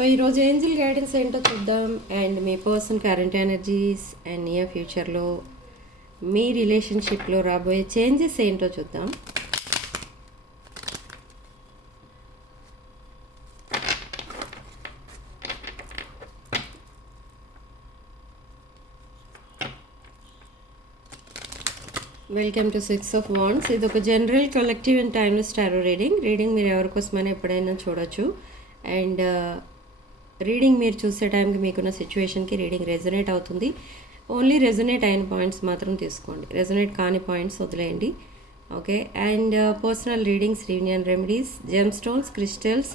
So ఈరోజు angel guidance ఏంటో చూద్దాం. అండ్ మీ person current energies and near ఫ్యూచర్లో మీ రిలేషన్షిప్లో రాబోయే చేంజెస్ ఏంటో చూద్దాం. Welcome to 6 of Wands. ఇది ఒక general collective and timeless tarot reading మీరు ఎవరికోసమైనా ఎప్పుడైనా చూడొచ్చు. అండ్ రీడింగ్ మీరు చూసే టైంకి మీకున్న సిచ్యువేషన్కి రీడింగ్ రెజొనేట్ అవుతుంది. ఓన్లీ రెజొనేట్ అయిన పాయింట్స్ మాత్రం తీసుకోండి, రెజొనేట్ కాని పాయింట్స్ వదిలేయండి. Okay. And personal readings, union remedies, gem stones, crystals,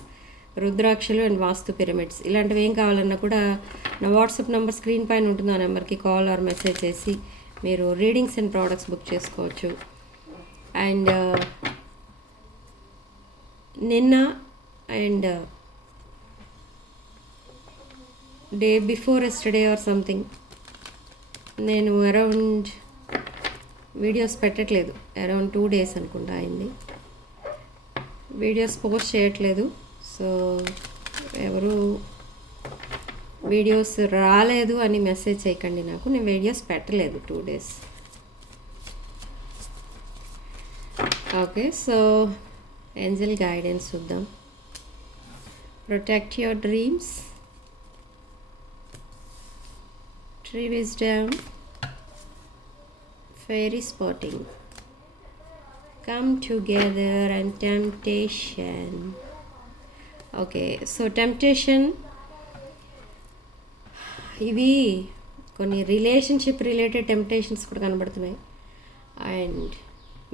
రుద్రాక్షలు అండ్ వాస్తు పిరమిడ్స్ ఇలాంటివి ఏం కావాలన్నా కూడా నా వాట్సాప్ నెంబర్ స్క్రీన్ పైన ఉంటుంది. ఆ నెంబర్కి కాల్ ఆర్ మెసేజ్ చేసి మీరు రీడింగ్స్ అండ్ ప్రోడక్ట్స్ బుక్ చేసుకోవచ్చు. అండ్ నిన్న and day before yesterday or something నేను అరౌండ్ వీడియోస్ పెట్టట్లేదు. అరౌండ్ 2 days అనుకుంటా అయింది. వీడియోస్ పోస్ట్ చేయట్లేదు. సో ఎవరు వీడియోస్ రాలేదు అని మెసేజ్ చేయకండి నాకు. నేను వీడియోస్ పెట్టలేదు 2 days. Okay. So angel guidance చూద్దాం. Protect your dreams, tree wisdom, fairy spotting, come together and temptation. Okay. So temptation ఇవి కొన్ని రిలేషన్షిప్ రిలేటెడ్ టెంప్టేషన్స్ కూడా కనబడుతున్నాయి. అండ్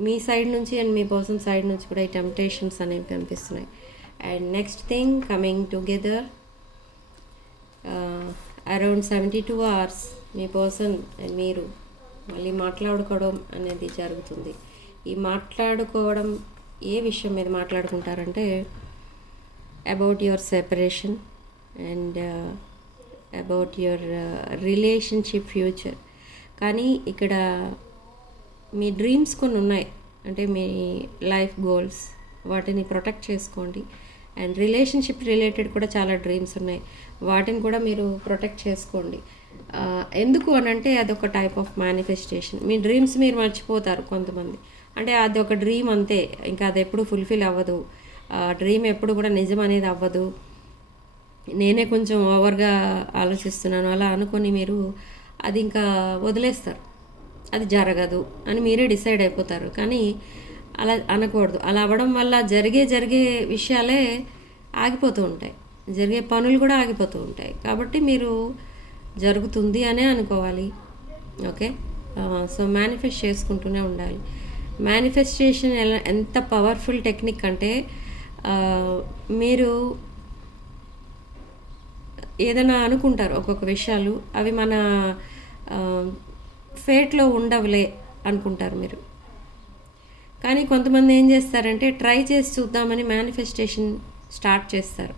మీ సైడ్ నుంచి అండ్ మీ పర్సన్ సైడ్ నుంచి కూడా ఈ టెంప్టేషన్స్ అనేవి కనిపిస్తున్నాయి. And next thing, coming together around 72 hours మీ పర్సన్ అండ్ మీరు మళ్ళీ మాట్లాడుకోవడం అనేది జరుగుతుంది. ఈ మాట్లాడుకోవడం ఏ విషయం మీద మాట్లాడుకుంటారంటే about your separation and about your relationship future. కానీ ఇక్కడ మీ డ్రీమ్స్ కొన్ని ఉన్నాయి, అంటే మీ లైఫ్ గోల్స్, వాటిని ప్రొటెక్ట్ చేసుకోండి. అండ్ రిలేషన్షిప్ రిలేటెడ్ కూడా చాలా డ్రీమ్స్ ఉన్నాయి, వాటిని కూడా మీరు ప్రొటెక్ట్ చేసుకోండి. ఎందుకు అనంటే అదొక type of manifestation. Me dreams మీరు మర్చిపోతారు కొంతమంది, అంటే అది ఒక డ్రీమ్ అంతే, ఇంకా అది ఎప్పుడు ఫుల్ఫిల్ అవ్వదు. డ్రీమ్ ఎప్పుడు కూడా నిజం అనేది అవ్వదు, నేనే కొంచెం ఓవర్గా ఆలోచిస్తున్నాను అలా అనుకొని మీరు అది ఇంకా వదిలేస్తారు, అది జరగదు అని మీరే డిసైడ్ అయిపోతారు. కానీ అలా అనకూడదు. అలా అవ్వడం వల్ల జరిగే విషయాలే ఆగిపోతూ ఉంటాయి, జరిగే పనులు కూడా ఆగిపోతూ ఉంటాయి. కాబట్టి మీరు జరుగుతుంది అనే అనుకోవాలి. ఓకే. సో మేనిఫెస్ట్ చేసుకుంటూనే ఉండాలి. మేనిఫెస్టేషన్ ఎంత పవర్ఫుల్ టెక్నిక్ అంటే మీరు ఏదైనా అనుకుంటారు ఒక్కొక్క విషయాలు, అవి మన ఫేట్లో ఉండవులే అనుకుంటారు మీరు. కానీ కొంతమంది ఏం చేస్తారంటే ట్రై చేసి చూద్దామని మేనిఫెస్టేషన్ స్టార్ట్ చేస్తారు.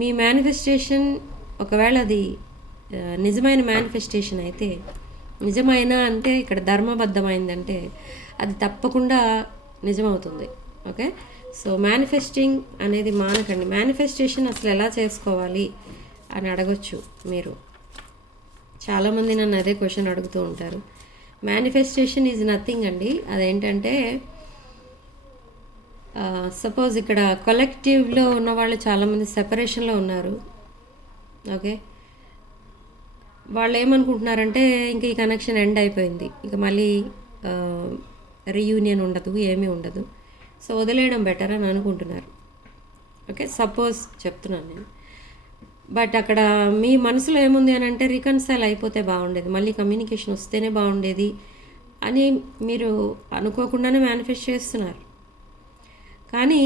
మీ మేనిఫెస్టేషన్ ఒకవేళ అది నిజమైన మేనిఫెస్టేషన్ అయితే, నిజమైన అంటే ఇక్కడ ధర్మబద్ధమైందంటే అది తప్పకుండా నిజమవుతుంది. ఓకే. సో మేనిఫెస్టింగ్ అనేది మానకండి. మేనిఫెస్టేషన్ అసలు ఎలా చేసుకోవాలి అని అడగొచ్చు మీరు. చాలామంది నన్ను అదే క్వశ్చన్ అడుగుతూ ఉంటారు. మేనిఫెస్టేషన్ ఈజ్ నథింగ్ అండి. అదేంటంటే సపోజ్ ఇక్కడ కలెక్టివ్లో ఉన్న వాళ్ళు చాలామంది సెపరేషన్లో ఉన్నారు. ఓకే. వాళ్ళు ఏమనుకుంటున్నారంటే ఇంకా ఈ కనెక్షన్ ఎండ్ అయిపోయింది, ఇంకా మళ్ళీ రీయూనియన్ ఉండదు, ఏమీ ఉండదు, సో వదిలేయడం బెటర్ అని అనుకుంటున్నారు. ఓకే. సపోజ్ చెప్తున్నాను నేను. బట్ అక్కడ మీ మనసులో ఏముంది అని అంటే రీకన్సైల్ అయిపోతే బాగుండేది, మళ్ళీ కమ్యూనికేషన్ వస్తేనే బాగుండేది అని మీరు అనుకోకుండానే మేనిఫెస్ట్ చేస్తున్నారు. కానీ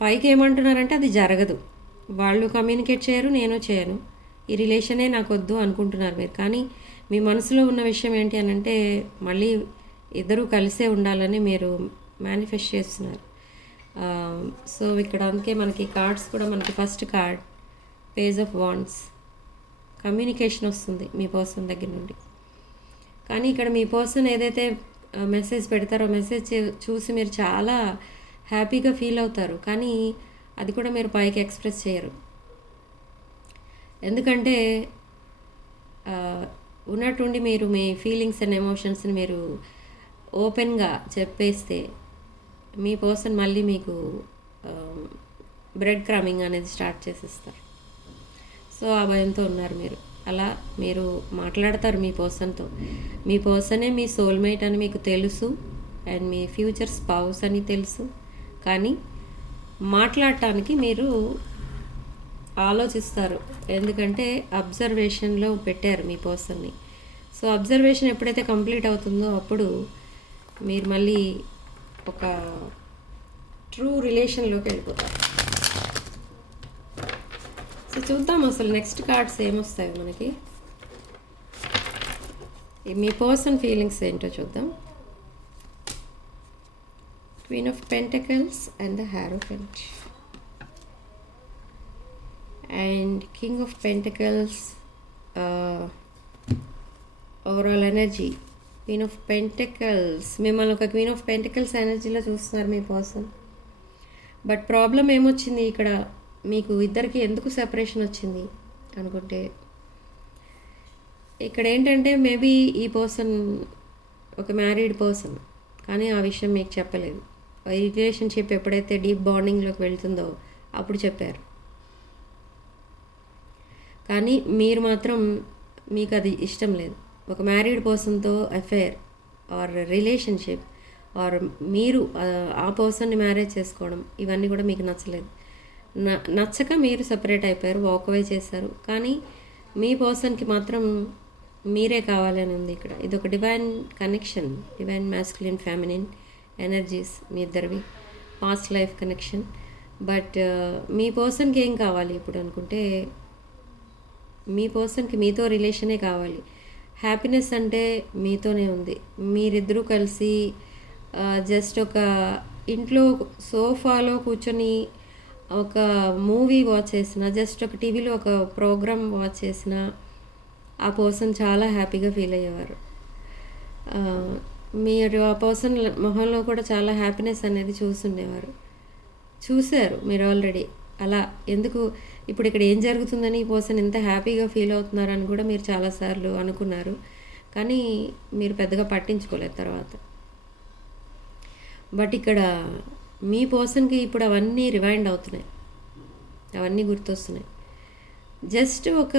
పైకి ఏమంటున్నారంటే అది జరగదు, వాళ్ళు కమ్యూనికేట్ చేయరు, నేను చేయను, ఈ రిలేషనే నాకు వద్దు అనుకుంటున్నారు మీరు. కానీ మీ మనసులో ఉన్న విషయం ఏంటి అని అంటే మళ్ళీ ఇద్దరూ కలిసే ఉండాలని మీరు మేనిఫెస్ట్ చేస్తున్నారు. సో ఇక్కడ అందుకే మనకి కార్డ్స్ కూడా, మనకి first card page of wands, communication వస్తుంది మీ పర్సన్ దగ్గర నుండి. కానీ ఇక్కడ మీ పర్సన్ ఏదైతే మెసేజ్ పెడతారో మెసేజ్ చూసి మీరు చాలా హ్యాపీగా ఫీల్ అవుతారు, కానీ అది కూడా మీరు పైకి ఎక్స్ప్రెస్ చేయరు. ఎందుకంటే ఉన్నట్టుండి మీరు మీ ఫీలింగ్స్ అండ్ ఎమోషన్స్ని మీరు ఓపెన్గా చెప్పేస్తే మీ పర్సన్ మళ్ళీ మీకు బ్రెడ్ క్రమింగ్ అనేది స్టార్ట్ చేసేస్తారు. సో ఆ భయంతో ఉన్నారు మీరు. అలా మీరు మాట్లాడతారు మీ పర్సన్తో. మీ పర్సనే మీ సోల్మేట్ అని మీకు తెలుసు అండ్ మీ ఫ్యూచర్ స్పౌస్ అని తెలుసు. కానీ మాట్లాడటానికి మీరు ఆలోచిస్తారు, ఎందుకంటే అబ్జర్వేషన్లో పెట్టారు మీ పర్సన్ని. సో అబ్జర్వేషన్ ఎప్పుడైతే కంప్లీట్ అవుతుందో అప్పుడు మీరు మళ్ళీ ఒక ట్రూ రిలేషన్లోకి వెళ్ళిపోతారు. సో చూద్దాం అసలు నెక్స్ట్ కార్డ్స్ ఏమొస్తాయి మనకి. మీ పర్సన్ ఫీలింగ్స్ ఏంటో చూద్దాం. Queen of pentacles and the hierophant and king of pentacles. Overall energy queen of pentacles. మిమ్మల్ని ఒక క్వీన్ ఆఫ్ పెంటకల్స్ ఎనర్జీలో చూస్తున్నారు మీ పర్సన్. బట్ ప్రాబ్లం ఏమొచ్చింది ఇక్కడ, మీకు ఇద్దరికి ఎందుకు సెపరేషన్ వచ్చింది అనుకుంటే, ఇక్కడ ఏంటంటే మేబీ ఈ పర్సన్ ఒక మ్యారీడ్ పర్సన్, కానీ ఆ విషయం మీకు చెప్పలేదు. ఈ రిలేషన్షిప్ ఎప్పుడైతే డీప్ బాండింగ్లోకి వెళ్తుందో అప్పుడు చెప్పారు. కానీ మీరు మాత్రం మీకు అది ఇష్టం లేదు. ఒక మ్యారీడ్ పర్సన్తో అఫైర్ ఆర్ రిలేషన్షిప్ ఆర్ మీరు ఆ పర్సన్ని మ్యారేజ్ చేసుకోవడం ఇవన్నీ కూడా మీకు నచ్చలేదు. నచ్చక మీరు సపరేట్ అయిపోయారు, వాక్ అవే చేశారు. కానీ మీ పర్సన్కి మాత్రం మీరే కావాలని ఉంది ఇక్కడ. ఇది ఒక divine connection, divine masculine feminine energies మీ ఇద్దరివి, పాస్ట్ లైఫ్ కనెక్షన్. బట్ మీ పర్సన్కి ఏం కావాలి ఇప్పుడు అనుకుంటే, మీ పర్సన్కి మీతో రిలేషనే కావాలి. హ్యాపీనెస్ అంటే మీతోనే ఉంది. మీరిద్దరూ కలిసి జస్ట్ ఒక ఇంట్లో సోఫాలో కూర్చొని ఒక మూవీ వాచ్ చేసిన, జస్ట్ ఒక టీవీలో ఒక ప్రోగ్రామ్ వాచ్ చేసిన ఆ పర్సన్ చాలా హ్యాపీగా ఫీల్ అయ్యేవారు. మీరు ఆ పర్సన్ మొహంలో కూడా చాలా హ్యాపీనెస్ అనేది చూశారు మీరు ఆల్రెడీ. అలా ఎందుకు ఇప్పుడు ఇక్కడ ఏం జరుగుతుందని ఈ పర్సన్ ఎంత హ్యాపీగా ఫీల్ అవుతున్నారని కూడా మీరు చాలాసార్లు అనుకున్నారు, కానీ మీరు పెద్దగా పట్టించుకోలేదు తర్వాత. బట్ ఇక్కడ మీ పర్సన్కి ఇప్పుడు అవన్నీ రివైండ్ అవుతున్నాయి, అవన్నీ గుర్తొస్తున్నాయి. జస్ట్ ఒక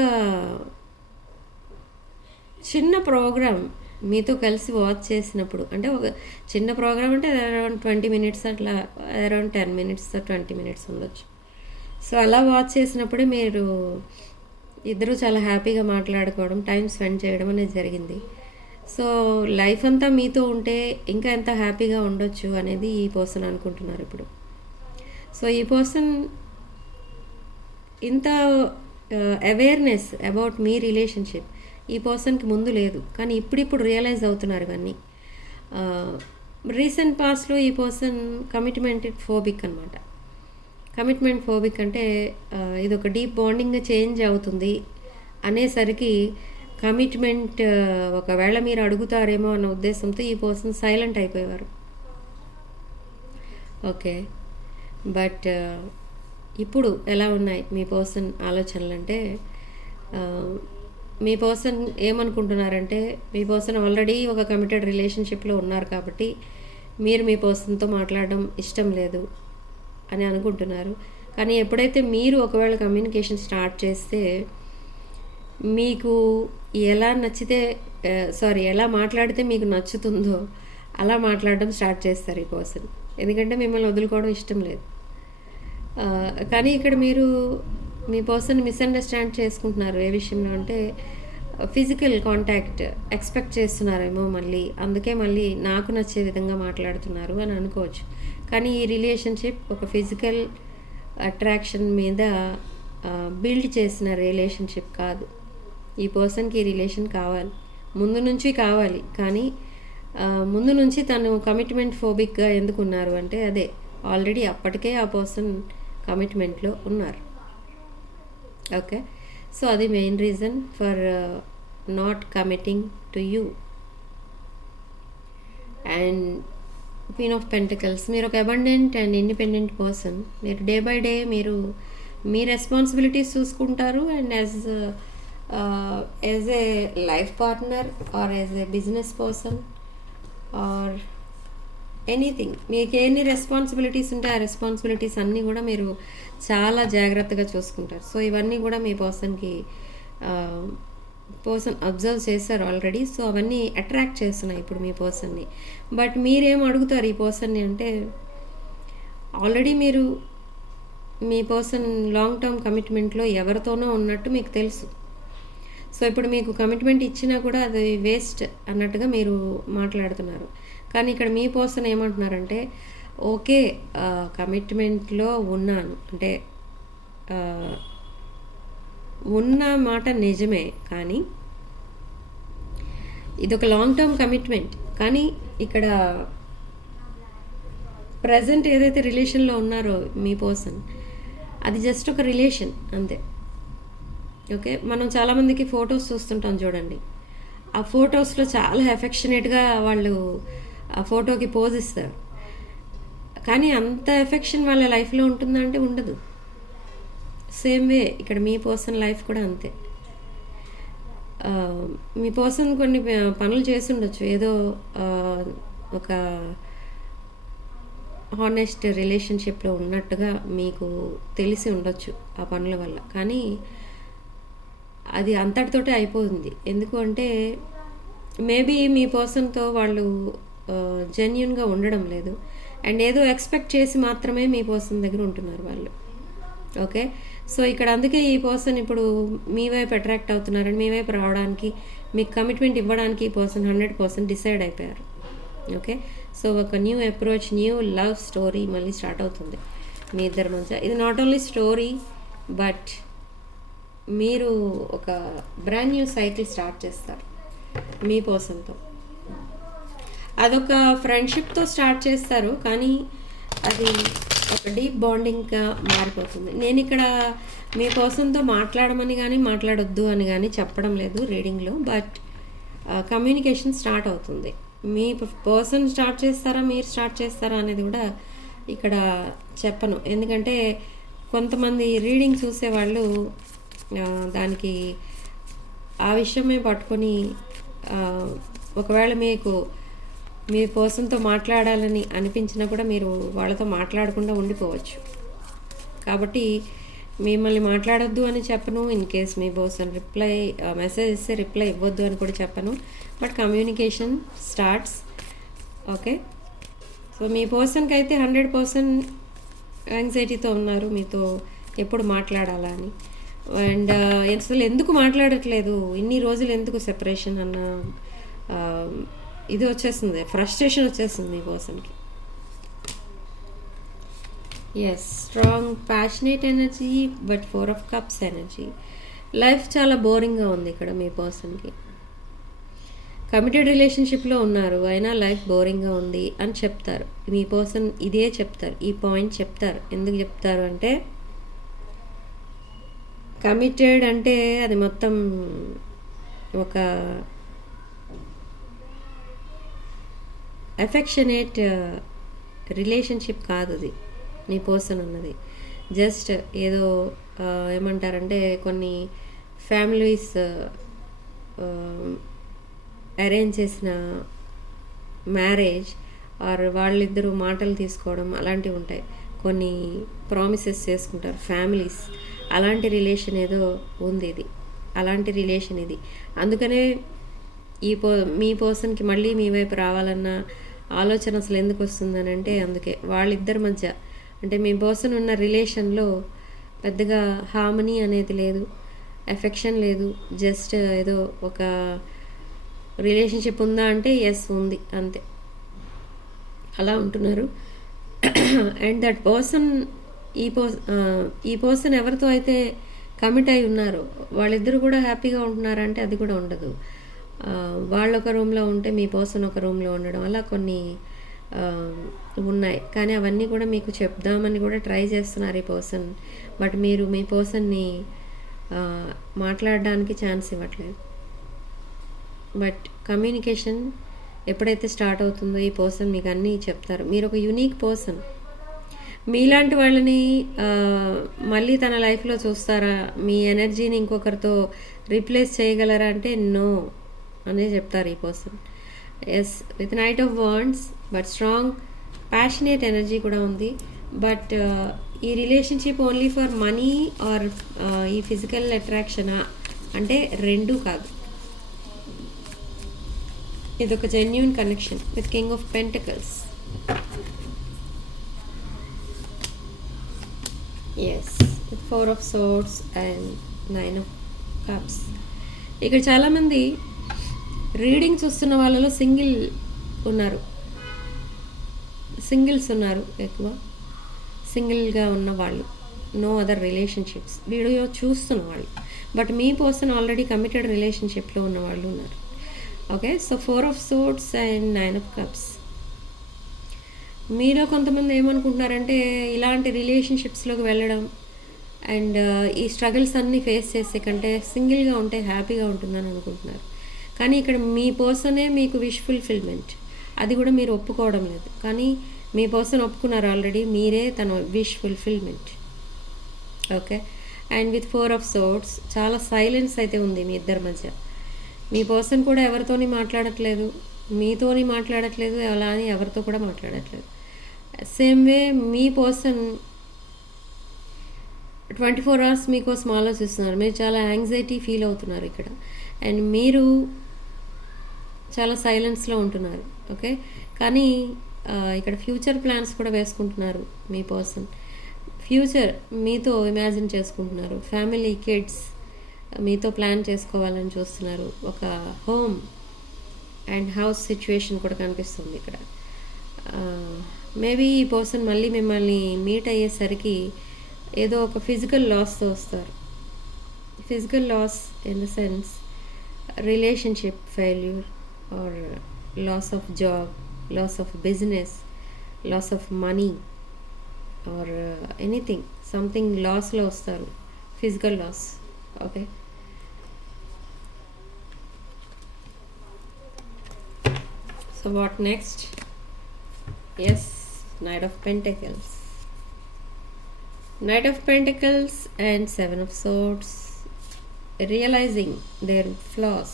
చిన్న ప్రోగ్రామ్ మీతో కలిసి వాచ్ చేసినప్పుడు, అంటే ఒక చిన్న ప్రోగ్రామ్ అంటే అరౌండ్ 20 minutes, అట్లా అరౌండ్ 10 minutes 20 minutes ఉండొచ్చు. సో అలా వాచ్ చేసినప్పుడే మీరు ఇద్దరూ చాలా హ్యాపీగా మాట్లాడుకోవడం, టైం స్పెండ్ చేయడం అనేది జరిగింది. సో లైఫ్ అంతా మీతో ఉంటే ఇంకా ఎంత హ్యాపీగా ఉండొచ్చు అనేది ఈ పర్సన్ అనుకుంటున్నారు ఇప్పుడు. సో ఈ పర్సన్ ఇంత అవేర్నెస్ అబౌట్ మీ రిలేషన్షిప్ ఈ పర్సన్కి ముందు లేదు, కానీ ఇప్పుడిప్పుడు రియలైజ్ అవుతున్నారు ఇవన్నీ. రీసెంట్ పాస్ట్లో ఈ పర్సన్ కమిట్మెంట్ ఫోబిక్ అనమాట. కమిట్మెంట్ ఫోబిక్ అంటే ఇది ఒక డీప్ బాండింగ్ చేంజ్ అవుతుంది అనేసరికి కమిట్మెంట్ ఒకవేళ మీరు అడుగుతారేమో అన్న ఉద్దేశంతో ఈ పర్సన్ సైలెంట్ అయిపోయేవారు. ఓకే, బట్ ఇప్పుడు ఎలా ఉన్నాయి మీ పర్సన్ ఆలోచనలు అంటే, మీ పర్సన్ ఏమనుకుంటున్నారంటే, మీ పర్సన్ ఆల్రెడీ ఒక కమిటెడ్ రిలేషన్షిప్లో ఉన్నారు కాబట్టి మీరు మీ పర్సన్తో మాట్లాడడం ఇష్టం లేదు అని అనుకుంటున్నారు. కానీ ఎప్పుడైతే మీరు ఒకవేళ కమ్యూనికేషన్ స్టార్ట్ చేస్తే మీకు ఎలా నచ్చితే ఎలా మాట్లాడితే మీకు నచ్చుతుందో అలా మాట్లాడడం స్టార్ట్ చేస్తారు ఈ పర్సన్. ఎందుకంటే మిమ్మల్ని వదులుకోవడం ఇష్టం లేదు. కానీ ఇక్కడ మీరు మీ పర్సన్ మిస్అండర్స్టాండ్ చేసుకుంటున్నారు. ఏ విషయంలో అంటే ఫిజికల్ కాంటాక్ట్ ఎక్స్పెక్ట్ చేస్తున్నారేమో మళ్ళీ, అందుకే మళ్ళీ నాకు నచ్చే విధంగా మాట్లాడుతున్నారు అని అనుకోవచ్చు. కానీ ఈ రిలేషన్షిప్ ఒక ఫిజికల్ అట్రాక్షన్ మీద బిల్డ్ చేసిన రిలేషన్షిప్ కాదు. ఈ పర్సన్కి ఈ రిలేషన్ కావాలి, ముందు నుంచి కావాలి. కానీ ముందు నుంచి తను కమిట్మెంట్ ఫోబిక్గా ఎందుకు ఉన్నారు అంటే అదే ఆల్రెడీ అప్పటికే ఆ పర్సన్ కమిట్మెంట్లో ఉన్నారు. ఓకే, సో అది main reason for not committing to you. And queen of pentacles, మీరు ఒక అబండెంట్ అండ్ ఇండిపెండెంట్ పర్సన్. మీరు డే బై డే మీరు మీ రెస్పాన్సిబిలిటీస్ చూసుకుంటారు. And as a life partner or as a business person or anything, మీకు ఎన్ని responsibilities ఉంటే ఆ responsibilities అన్నీ కూడా మీరు చాలా జాగ్రత్తగా చూసుకుంటారు. సో ఇవన్నీ కూడా మీ పర్సన్ అబ్జర్వ్ చేశారు ఆల్రెడీ. సో అవన్నీ అట్రాక్ట్ చేస్తున్నాయి ఇప్పుడు మీ పర్సన్ని. బట్ మీరేం అడుగుతారు ఈ పర్సన్ని అంటే, ఆల్రెడీ మీరు మీ పర్సన్ లాంగ్ టర్మ్ కమిట్మెంట్లో ఎవరితోనో ఉన్నట్టు మీకు తెలుసు. సో ఇప్పుడు మీకు కమిట్మెంట్ ఇచ్చినా కూడా అది వేస్ట్ అన్నట్టుగా మీరు మాట్లాడుతున్నారు. కానీ ఇక్కడ మీ పర్సన్ ఏమంటున్నారంటే, ఓకే కమిట్మెంట్లో ఉన్నాను అంటే ఉన్న మాట నిజమే, కానీ ఇదొక లాంగ్ టర్మ్ కమిట్మెంట్. కానీ ఇక్కడ ప్రజెంట్ ఏదైతే రిలేషన్లో ఉన్నారో మీ పర్సన్, అది జస్ట్ ఒక రిలేషన్ అంతే. ఓకే, మనం చాలామందికి ఫొటోస్ చూస్తుంటాం చూడండి. ఆ ఫొటోస్లో చాలా ఎఫెక్షనేట్గా వాళ్ళు ఆ ఫోటోకి పోజ్ ఇస్తారు, కానీ అంత ఎఫెక్షన్ వాళ్ళ లైఫ్లో ఉంటుందా అంటే ఉండదు. సేమ్ వే ఇక్కడ మీ పర్సన్ లైఫ్ కూడా అంతే. మీ పర్సన్ కొన్ని పనులు చేసి ఉండొచ్చు, ఏదో ఒక హానెస్ట్ రిలేషన్షిప్లో ఉన్నట్టుగా మీకు తెలిసి ఉండొచ్చు ఆ పనుల వల్ల, కానీ అది అంతటితోటే అయిపోతుంది. ఎందుకు అంటే మేబీ మీ పర్సన్తో వాళ్ళు జెన్యున్గా ఉండడం లేదు, అండ్ ఏదో ఎక్స్పెక్ట్ చేసి మాత్రమే మీ పర్సన్ దగ్గర ఉంటున్నారు వాళ్ళు. ఓకే, సో ఇక్కడ అందుకే ఈ పర్సన్ ఇప్పుడు మీ వైపు అట్రాక్ట్ అవుతున్నారని, మీ వైపు రావడానికి, మీకు కమిట్మెంట్ ఇవ్వడానికి ఈ పర్సన్ 100% డిసైడ్ అయిపోయారు. ఓకే, సో ఒక new approach, new love story మళ్ళీ స్టార్ట్ అవుతుంది మీ ఇద్దరి మధ్య. ఇది నాట్ ఓన్లీ స్టోరీ, బట్ మీరు ఒక బ్రాండ్ న్యూ సైకిల్ స్టార్ట్ చేస్తారు మీ పర్సన్తో. అదొక ఫ్రెండ్షిప్తో స్టార్ట్ చేస్తారు, కానీ అది ఒక డీప్ బాండింగ్గా మారిపోతుంది. నేను ఇక్కడ మీ పర్సన్తో మాట్లాడమని కానీ మాట్లాడొద్దు అని కానీ చెప్పడం లేదు రీడింగ్లో, బట్ కమ్యూనికేషన్ స్టార్ట్ అవుతుంది. మీ పర్సన్ స్టార్ట్ చేస్తారా, మీరు స్టార్ట్ చేస్తారా అనేది కూడా ఇక్కడ చెప్పను. ఎందుకంటే కొంతమంది రీడింగ్ చూసేవాళ్ళు దానికి ఆ విషయమే పట్టుకొని ఒకవేళ మీకు మీ పర్సన్తో మాట్లాడాలని అనిపించినా కూడా మీరు వాళ్ళతో మాట్లాడకుండా ఉండిపోవచ్చు. కాబట్టి మిమ్మల్ని మాట్లాడొద్దు అని చెప్పను, ఇన్ కేస్ మీ పర్సన్ మెసేజ్ ఇస్తే రిప్లై ఇవ్వద్దు అని కూడా చెప్పను, but communication starts. Okay, so మీ పర్సన్కి అయితే 100% యాంగ్జైటీతో ఉన్నారు మీతో ఎప్పుడు మాట్లాడాలా అని. అండ్ అసలు ఎందుకు మాట్లాడట్లేదు, ఇన్ని రోజులు ఎందుకు సెపరేషన్ అన్న ఇది వచ్చేస్తుంది, ఫ్రస్ట్రేషన్ వచ్చేస్తుంది మీ పర్సన్కి. Yes, strong passionate energy, but 4 of Cups energy. Life చాలా బోరింగ్గా ఉంది ఇక్కడ మీ పర్సన్కి. కమిటెడ్ రిలేషన్షిప్లో ఉన్నారు, అయినా లైఫ్ బోరింగ్గా ఉంది అని చెప్తారు మీ పర్సన్. ఇదే చెప్తారు, ఈ పాయింట్ చెప్తారు. ఎందుకు చెప్తారు అంటే, కమిటెడ్ అంటే అది మొత్తం ఒక ఎఫెక్షనేట్ రిలేషన్షిప్ కాదు అది మీ పర్సన్ ఉన్నది. జస్ట్ ఏదో ఏమంటారంటే కొన్ని ఫ్యామిలీస్ అరేంజ్ చేసిన మ్యారేజ్ ఆర్ వాళ్ళిద్దరూ మాటలు తీసుకోవడం అలాంటివి ఉంటాయి, కొన్ని ప్రామిసెస్ చేసుకుంటారు ఫ్యామిలీస్. అలాంటి రిలేషన్ ఏదో ఉంది ఇది, అలాంటి రిలేషన్ ఇది. అందుకనే మీ పర్సన్కి మళ్ళీ మీ వైపు రావాలన్న ఆలోచన అసలు ఎందుకు వస్తుందని అంటే, అందుకే వాళ్ళిద్దరి మధ్య అంటే మీ పర్సన్ ఉన్న రిలేషన్లో పెద్దగా హార్మనీ అనేది లేదు, ఎఫెక్షన్ లేదు. జస్ట్ ఏదో ఒక రిలేషన్షిప్ ఉందా అంటే ఎస్ ఉంది, అంతే. అలా ఉంటున్నారు. అండ్ దట్ పర్సన్ ఈ పర్సన్ ఎవరితో అయితే కమిట్ అయి ఉన్నారో వాళ్ళిద్దరు కూడా హ్యాపీగా ఉంటున్నారంటే అది కూడా ఉండదు. వాళ్ళు ఒక రూమ్లో ఉంటే మీ పర్సన్ ఒక రూమ్లో ఉండడం, అలా కొన్ని ఉన్నాయి. కానీ అవన్నీ కూడా మీకు చెప్దామని కూడా ట్రై చేస్తున్నారు ఈ పర్సన్, బట్ మీరు మీ పర్సన్ని మాట్లాడడానికి ఛాన్స్ ఇవ్వట్లేదు. బట్ కమ్యూనికేషన్ ఎప్పుడైతే స్టార్ట్ అవుతుందో ఈ పర్సన్ మీకు అన్నీ చెప్తారు. మీరు ఒక యూనిక్ పర్సన్, మీలాంటి వాళ్ళని మళ్ళీ తన లైఫ్లో చూస్తారా, మీ ఎనర్జీని ఇంకొకరితో రీప్లేస్ చేయగలరా అంటే నో అనే చెప్తారు ఈ person. Yes, with knight of wands, but strong passionate energy కూడా ఉంది. బట్ ఈ relationship only for money or ఈ ఫిజికల్ అట్రాక్షనా అంటే రెండూ కాదు. ఇదొక genuine connection with king of pentacles. Yes, with 4 of swords and 9 of cups. ఇక్కడ చాలామంది రీడింగ్ చూస్తున్న వాళ్ళలో సింగిల్స్ ఉన్నారు ఎక్కువ. సింగిల్గా ఉన్న వాళ్ళు, నో అదర్ రిలేషన్షిప్స్, వీడియో చూస్తున్న వాళ్ళు. But me person already committed రిలేషన్షిప్లో ఉన్న వాళ్ళు ఉన్నారు. Okay, so 4 of swords and 9 of cups. మీలో కొంతమంది ఏమనుకుంటున్నారంటే ఇలాంటి రిలేషన్షిప్స్లోకి వెళ్ళడం అండ్ ఈ స్ట్రగుల్స్ అన్నీ ఫేస్ చేసే కంటే సింగిల్గా ఉంటే హ్యాపీగా ఉంటుందని అనుకుంటున్నారు. కానీ ఇక్కడ మీ పర్సనే మీకు విష్ ఫుల్ఫిల్మెంట్, అది కూడా మీరు ఒప్పుకోవడం లేదు. కానీ మీ పర్సన్ ఒప్పుకున్నారు ఆల్రెడీ, మీరే తన wish fulfilment. Okay, and with 4 of swords చాలా సైలెన్స్ అయితే ఉంది మీ ఇద్దరి మధ్య. మీ పర్సన్ కూడా ఎవరితోని మాట్లాడట్లేదు, మీతోని మాట్లాడట్లేదు, అలా అని ఎవరితో కూడా మాట్లాడట్లేదు. సేమ్ వే మీ పర్సన్ 24 hours మీకోసం ఆలోచిస్తున్నారు. మీరు చాలా యాంగ్జైటీ ఫీల్ అవుతున్నారు ఇక్కడ, అండ్ మీరు చాలా సైలెన్స్లో ఉంటున్నారు. ఓకే, కానీ ఇక్కడ ఫ్యూచర్ ప్లాన్స్ కూడా వేసుకుంటున్నారు మీ పర్సన్. ఫ్యూచర్ మీతో ఇమాజిన్ చేసుకుంటున్నారు. ఫ్యామిలీ, కిడ్స్ మీతో ప్లాన్ చేసుకోవాలని చూస్తున్నారు. ఒక హోమ్ అండ్ హౌస్ సిచ్యువేషన్ కూడా కనిపిస్తుంది ఇక్కడ. మేబీ ఈ పర్సన్ మళ్ళీ మిమ్మల్ని మీట్ అయ్యేసరికి ఏదో ఒక ఫిజికల్ లాస్తో వస్తారు. Physical loss in the sense relationship failure or loss of job, loss of business, loss of money or anything, something లాస్లో వస్తారు, physical loss. Okay, so what next? Yes, Knight of Pentacles. Knight of Pentacles and 7 of Swords. Realizing their flaws.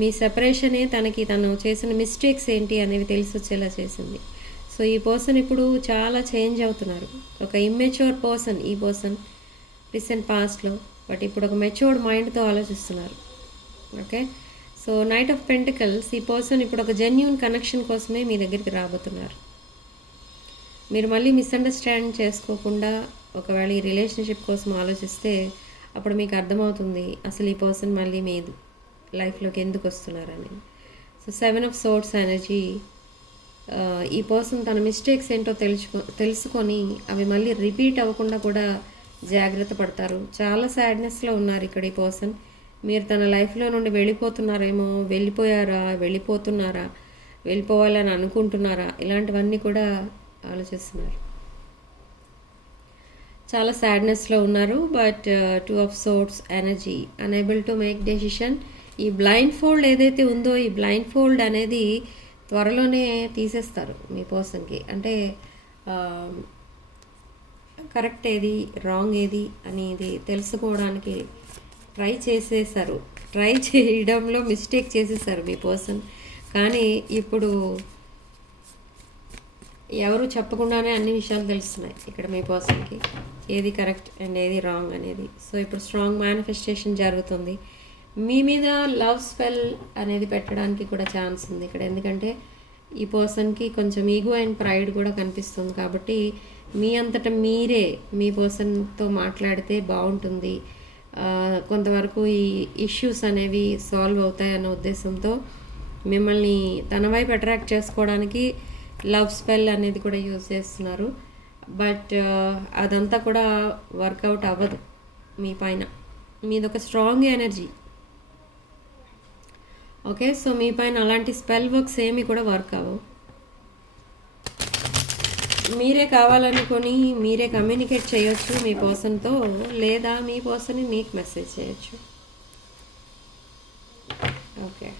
మీ సెపరేషనే తను చేసిన mistakes ఏంటి అనేవి తెలిసి వచ్చేలా చేసింది. So ఈ పర్సన్ ఇప్పుడు చాలా చేంజ్ అవుతున్నారు. ఒక ఇమ్మెచ్యూర్ పర్సన్ ఈ పర్సన్ రీసెంట్ పాస్ట్లో, బట్ ఇప్పుడు ఒక మెచ్యూర్డ్ మైండ్తో ఆలోచిస్తున్నారు. Okay, so knight of pentacles, ఈ పర్సన్ ఇప్పుడు ఒక జెన్యూన్ కనెక్షన్ కోసమే మీ దగ్గరికి రాబోతున్నారు. మీరు మళ్ళీ మిస్అండర్స్టాండ్ చేసుకోకుండా ఒకవేళ ఈ రిలేషన్షిప్ కోసం ఆలోచిస్తే అప్పుడు మీకు అర్థమవుతుంది అసలు ఈ పర్సన్ మళ్ళీ మీ లైఫ్లోకి ఎందుకు వస్తున్నారని. సో 7 of Swords ఎనర్జీ, ఈ పర్సన్ తన మిస్టేక్స్ ఏంటో తెలుసుకొని అవి మళ్ళీ రిపీట్ అవ్వకుండా కూడా జాగ్రత్త పడతారు. చాలా సాడ్నెస్లో ఉన్నారు ఇక్కడ ఈ పర్సన్. మీరు తన లైఫ్లో నుండి వెళ్ళిపోతున్నారేమో, వెళ్ళిపోతున్నారా, వెళ్ళిపోవాలని అనుకుంటున్నారా, ఇలాంటివన్నీ కూడా ఆలోచిస్తున్నారు. చాలా సాడ్నెస్లో ఉన్నారు. But 2 of Swords energy, unable to make decision. ఈ బ్లైండ్ ఫోల్డ్ ఏదైతే ఉందో, ఈ బ్లైండ్ ఫోల్డ్ అనేది త్వరలోనే తీసేస్తారు మీ పర్సన్కి. అంటే కరెక్ట్ ఏది, రాంగ్ ఏది అనేది తెలుసుకోవడానికి ట్రై చేయడంలో మిస్టేక్ చేసేసారు మీ పర్సన్. కానీ ఇప్పుడు ఎవరు చెప్పకుండానే అన్ని విషయాలు తెలుస్తున్నాయి ఇక్కడ మీ పర్సన్కి, ఏది కరెక్ట్ అండ్ ఏది రాంగ్ అనేది. సో ఇప్పుడు స్ట్రాంగ్ మేనిఫెస్టేషన్ జరుగుతుంది. మీ మీద లవ్ స్పెల్ అనేది పెట్టడానికి కూడా ఛాన్స్ ఉంది ఇక్కడ. ఎందుకంటే ఈ పర్సన్కి కొంచెం ఈగో అండ్ ప్రైడ్ కూడా కనిపిస్తుంది. కాబట్టి మీ అంతటా మీరే మీ పర్సన్తో మాట్లాడితే బాగుంటుంది, కొంతవరకు ఈ ఇష్యూస్ అనేవి సాల్వ్ అవుతాయి అన్న ఉద్దేశంతో మిమ్మల్ని తన వైపు అట్రాక్ట్ చేసుకోవడానికి లవ్ స్పెల్ అనేది కూడా యూజ్ చేస్తున్నారు. బట్ అదంతా కూడా వర్కౌట్ అవ్వదు మీ పైన. మీదొక స్ట్రాంగ్ ఎనర్జీ. ఓకే, సో మీ పైన అలాంటి స్పెల్ వర్క్స్ ఏమి కూడా వర్క్ అవ్వవు. మీరే కావాలనుకొని మీరే కమ్యూనికేట్ చేయొచ్చు మీ పర్సన్తో, లేదా మీ పర్సన్ని మీకు మెసేజ్ చేయొచ్చు. ఓకే,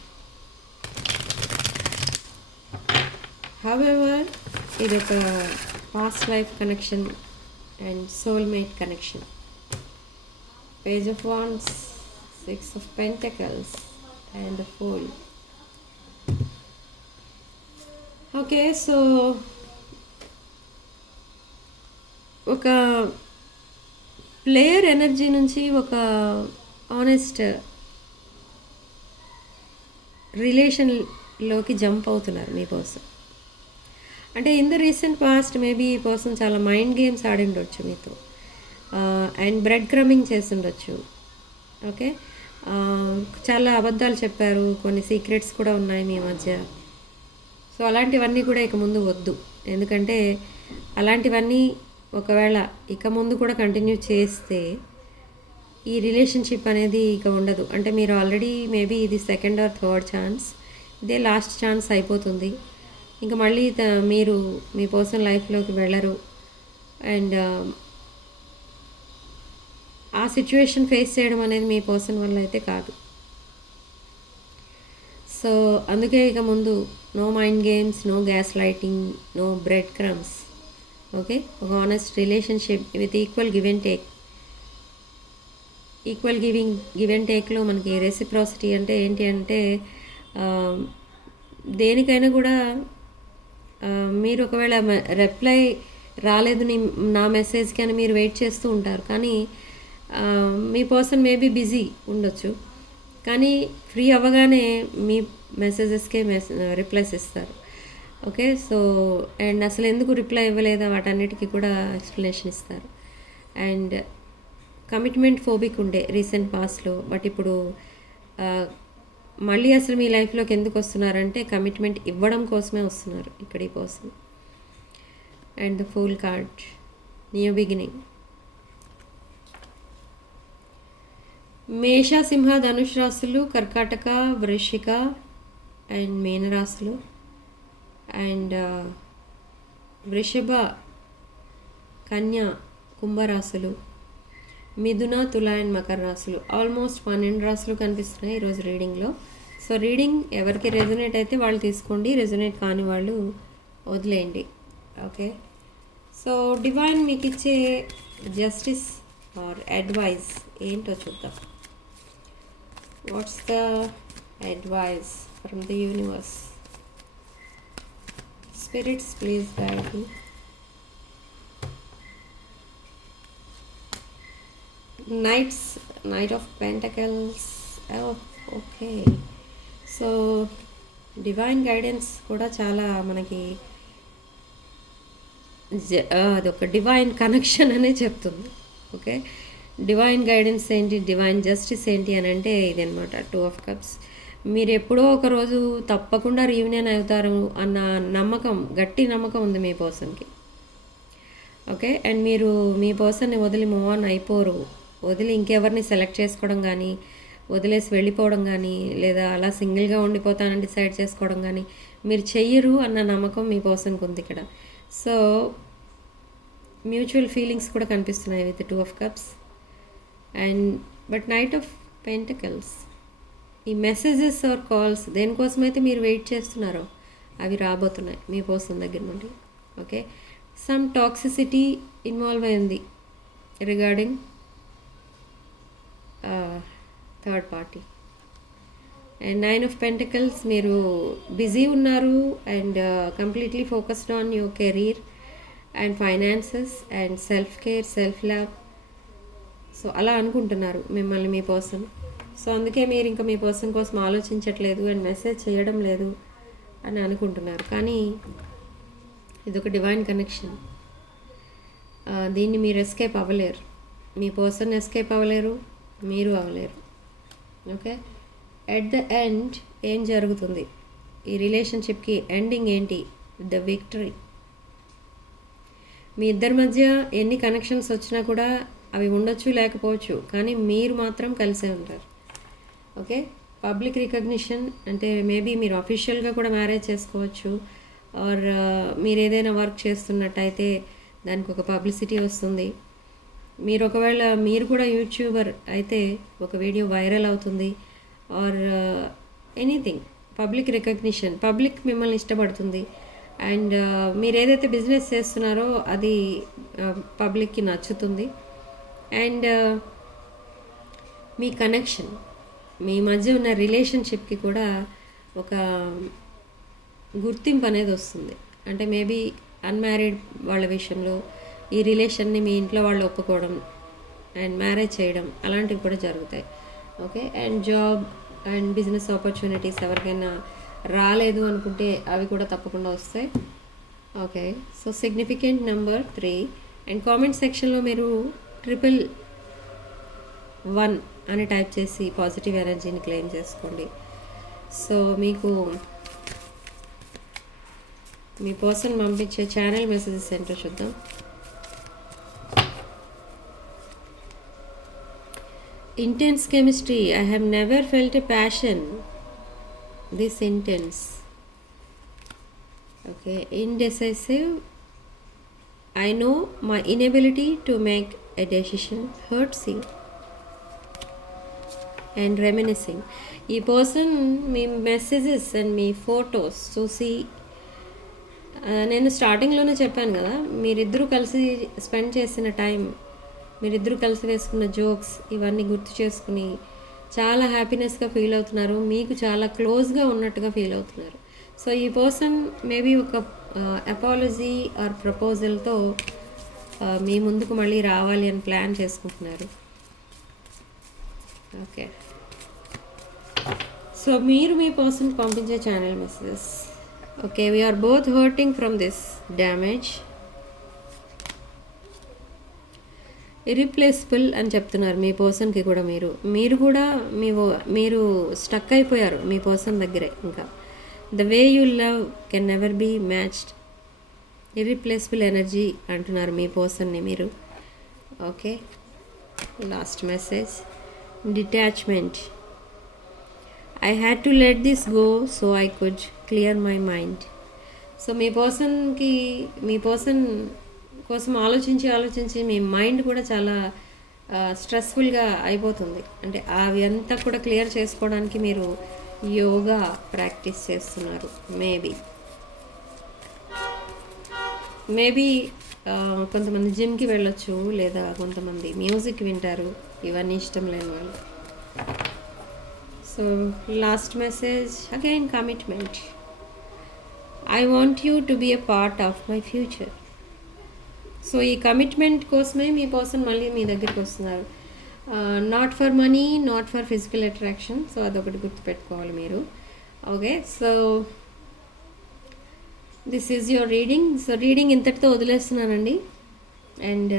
హౌఎవర్ ఇది ఒక past life connection and soulmate connection. Page of Wands, Six of Pentacles and the Fool. Okay, so ఒక ప్లేయర్ ఎనర్జీ నుంచి ఒక ఆనెస్ట్ రిలేషన్లోకి జంప్ అవుతున్నారు మీ పర్సన్. అంటే in the recent past maybe ఈ పర్సన్ చాలా మైండ్ గేమ్స్ ఆడి ఉండొచ్చు మీతో, అండ్ బ్రెడ్ క్రమింగ్ చేసి ఉండొచ్చు. ఓకే, చాలా అబద్ధాలు చెప్పారు, కొన్ని సీక్రెట్స్ కూడా ఉన్నాయి మీ మధ్య. సో అలాంటివన్నీ కూడా ఇక ముందు వద్దు, ఎందుకంటే అలాంటివన్నీ ఒకవేళ ఇక ముందు కూడా కంటిన్యూ చేస్తే ఈ రిలేషన్షిప్ అనేది ఇక ఉండదు. అంటే మీరు ఆల్రెడీ మేబీ ఇది సెకండ్ ఆర్ థర్డ్ ఛాన్స్, ఇదే లాస్ట్ ఛాన్స్ అయిపోతుంది. ఇంకా మళ్ళీ మీరు మీ పర్సనల్ లైఫ్లోకి వెళ్ళరు, అండ్ ఆ సిచ్యువేషన్ ఫేస్ చేయడం అనేది మీ పర్సన్ వల్ల అయితే కాదు. సో అందుకే ఇక ముందు no mind games, no gaslighting, no breadcrumbs. Okay, ఒక honest relationship with equal give and take. Equal give and టేక్లో మనకి రెసిప్రాసిటీ అంటే ఏంటి అంటే, దేనికైనా కూడా మీరు ఒకవేళ రిప్లై రాలేదు నా మెసేజ్కి అని మీరు వెయిట్ చేస్తూ ఉంటారు, కానీ మీ పర్సన్ మేబీ బిజీ ఉండొచ్చు, కానీ ఫ్రీ అవ్వగానే మీ మెసేజెస్కే రిప్లైస్ ఇస్తారు. ఓకే, సో అండ్ అసలు ఎందుకు రిప్లై ఇవ్వలేదా వాటన్నిటికీ కూడా ఎక్స్ప్లెనేషన్ ఇస్తారు. అండ్ కమిట్మెంట్ ఫోబిక్ ఉండే రీసెంట్ పాస్ట్లో, బట్ ఇప్పుడు మళ్ళీ అసలు మీ లైఫ్లోకి ఎందుకు వస్తున్నారంటే కమిట్మెంట్ ఇవ్వడం కోసమే వస్తున్నారు ఇక్కడ ఈ person. And the fool card, new beginning. మేష, సింహ, ధనుష్ రాశులు, కర్కాటక, వృశ్చిక అండ్ మీన రాశులు, అండ్ వృషభ, కన్య, కుంభరాశులు, మిథున, తుల అండ్ మకర రాశులు. ఆల్మోస్ట్ 12 రాశులు కనిపిస్తున్నాయి ఈరోజు రీడింగ్లో. సో రీడింగ్ ఎవరికి రెజొనేట్ అయితే వాళ్ళు తీసుకోండి, రెజొనేట్ కాని వాళ్ళు వదిలేయండి. ఓకే, సో డివైన్ మీకు ఇచ్చే జస్టిస్ ఆర్ అడ్వైస్ ఏంటో చూద్దాం. What's the advice from the universe? Spirits, please guide me. Knight of Pentacles. Oh, okay. So divine guidance కూడా చాలా మనకి అదొక డివైన్ కనెక్షన్ అనే చెప్తుంది. ఓకే, డివైన్ గైడెన్స్ ఏంటి, డివైన్ జస్టిస్ ఏంటి అని అంటే ఇదనమాట 2 of Cups. మీరు ఎప్పుడో ఒకరోజు తప్పకుండా రీయూనియన్ అవుతారు అన్న నమ్మకం, గట్టి నమ్మకం ఉంది మీ పర్సన్కి. ఓకే, అండ్ మీరు మీ పర్సన్ని వదిలి మూవ్ ఆన్ అయిపోరు, వదిలి ఇంకెవరిని సెలెక్ట్ చేసుకోవడం కానీ, వదిలేసి వెళ్ళిపోవడం కానీ, లేదా అలా సింగిల్గా ఉండిపోతానని డిసైడ్ చేసుకోవడం కానీ మీరు చెయ్యరు అన్న నమ్మకం మీ పర్సన్కి ఉంది ఇక్కడ. సో మ్యూచువల్ ఫీలింగ్స్ కూడా కనిపిస్తున్నాయి with 2 of Cups. And but knight of pentacles, ఈ మెసేజెస్ ఆర్ కాల్స్ దేనికోసమైతే మీరు వెయిట్ చేస్తున్నారో అవి రాబోతున్నాయి మీ పర్సన్ దగ్గర నుండి. ఓకే, సమ్ టాక్సిసిటీ ఇన్వాల్వ్ అయింది regarding third party. And 9 of Pentacles, మీరు బిజీ ఉన్నారు and completely focused on your career and finances and self care, self love. So అలా అనుకుంటున్నారు మిమ్మల్ని మీ పర్సన్. సో అందుకే మీరు ఇంకా మీ పర్సన్ కోసం ఆలోచించట్లేదు అండ్ మెసేజ్ చేయడం లేదు అని అనుకుంటున్నారు, కానీ ఇదొక డివైన్ కనెక్షన్. దీన్ని మీరు ఎస్కేప్ అవ్వలేరు, మీ పర్సన్ ఎస్కేప్ అవ్వలేరు, మీరు అవ్వలేరు. ఓకే, ఎట్ ద ఎండ్ ఏం జరుగుతుంది, ఈ రిలేషన్షిప్కి ఎండింగ్ ఏంటి? The victory. మీ ఇద్దరి మధ్య ఎన్ని కనెక్షన్స్ వచ్చినా కూడా అవి ఉండొచ్చు లేకపోవచ్చు, కానీ మీరు మాత్రం కలిసే ఉంటారు. ఓకే, పబ్లిక్ రికగ్నిషన్ అంటే మేబీ మీరు అఫీషియల్గా కూడా మ్యారేజ్ చేసుకోవచ్చు, ఆర్ మీరు ఏదైనా వర్క్ చేస్తున్నట్టయితే దానికి ఒక పబ్లిసిటీ వస్తుంది. మీరు ఒకవేళ మీరు కూడా యూట్యూబర్ అయితే ఒక వీడియో వైరల్ అవుతుంది, or anything, public recognition, public మిమ్మల్ని ఇష్టపడుతుంది. అండ్ మీరు ఏదైతే బిజినెస్ చేస్తున్నారో అది పబ్లిక్కి నచ్చుతుంది. అండ్ మీ కనెక్షన్, మీ మధ్య ఉన్న రిలేషన్షిప్కి కూడా ఒక గుర్తింపు అనేది వస్తుంది. అంటే మేబీ అన్మ్యారీడ్ వాళ్ళ విషయంలో ఈ రిలేషన్ని మీ ఇంట్లో వాళ్ళు ఒప్పుకోవడం అండ్ మ్యారేజ్ చేయడం అలాంటివి కూడా జరుగుతాయి. Okay, and job and business opportunities ఎవరికైనా రాలేదు అనుకుంటే అవి కూడా తప్పకుండా వస్తాయి. Okay, so significant number 3. And comment సెక్షన్లో మీరు 111 అని టైప్ చేసి పాజిటివ్ ఎనర్జీని క్లెయిమ్ చేసుకోండి. సో మీకు మీ పర్సన్ పంపించే ఛానల్ మెసేజెస్ ఏంటో చూద్దాం. Intense chemistry. I have never felt a passion this intense. Okay, indecisive. I know my inability to make a decision hurts you. And reminiscing. ఈ person me messages and me photos చూసి నేను స్టార్టింగ్లోనే చెప్పాను కదా, మీరిద్దరూ కలిసి స్పెండ్ చేసిన time, మీరిద్దరూ కలిసి వేసుకున్న జోక్స్ ఇవన్నీ గుర్తు చేసుకుని చాలా హ్యాపీనెస్గా ఫీల్ అవుతున్నారు, మీకు చాలా క్లోజ్గా ఉన్నట్టుగా ఫీల్ అవుతున్నారు. సో ఈ పర్సన్ మేబీ ఒక అపాలజీ ఆర్ ప్రపోజల్తో మీ ముందుకు మళ్ళీ రావాలి అని ప్లాన్ చేసుకుంటున్నారు. ఓకే, సో మీరు మీ పర్సన్కి పంపించే channel messages. Okay, we're both hurting from this damage. Irreplaceable అని చెప్తున్నారు మీ పర్సన్కి కూడా. మీరు కూడా మీరు స్టక్ అయిపోయారు మీ పర్సన్ దగ్గరే. ఇంకా the way you love can never be matched. Irreplaceable energy అంటున్నారు మీ పర్సన్ని మీరు. Okay, last message. Detachment. I had to let this go so I could clear my mind. So మీ పర్సన్ కోసం ఆలోచించి మీ మైండ్ కూడా చాలా స్ట్రెస్ఫుల్గా అయిపోతుంది. అంటే అవి అంతా కూడా క్లియర్ చేసుకోవడానికి మీరు యోగా ప్రాక్టీస్ చేస్తున్నారు. మేబీ కొంతమంది జిమ్కి వెళ్ళొచ్చు, లేదా కొంతమంది మ్యూజిక్ వింటారు, ఇవన్నీ ఇష్టం లేని వాళ్ళు. So last message again, commitment. I want you to be a part of my future. So ఈ కమిట్మెంట్ కోసమే మీ పర్సన్ మళ్ళీ మీ దగ్గరికి వస్తున్నారు. Not for money, not for physical attraction. So అదొకటి గుర్తుపెట్టుకోవాలి మీరు. Okay, so this is your reading. So reading ఇంతటితో వదిలేస్తున్నానండి. And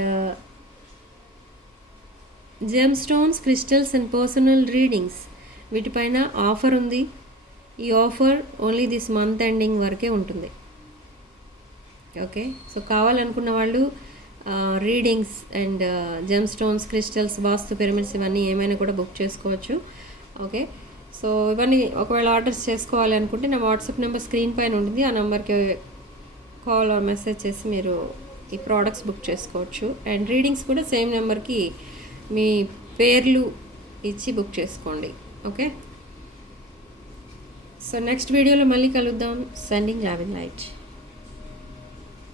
gem stones, crystals and personal readings వీటిపైన ఆఫర్ ఉంది. ఈ offer only this month ending వరకే ఉంటుంది. ఓకే, సో కావాలనుకున్న వాళ్ళు readings and gem stones, crystals, vastu pyramids ఇవన్నీ ఏమైనా కూడా బుక్ చేసుకోవచ్చు. ఓకే, సో ఇవన్నీ ఒకవేళ ఆర్డర్స్ చేసుకోవాలి అనుకుంటే నా వాట్సాప్ నెంబర్ స్క్రీన్ పైన ఉంటుంది. ఆ నెంబర్కి కాల్ ఆర్ మెసేజ్ చేసి మీరు ఈ ప్రోడక్ట్స్ బుక్ చేసుకోవచ్చు. అండ్ రీడింగ్స్ కూడా సేమ్ నెంబర్కి మీ పేర్లు ఇచ్చి బుక్ చేసుకోండి. ఓకే, సో నెక్స్ట్ వీడియోలో మళ్ళీ కలుద్దాం. Sending love and light.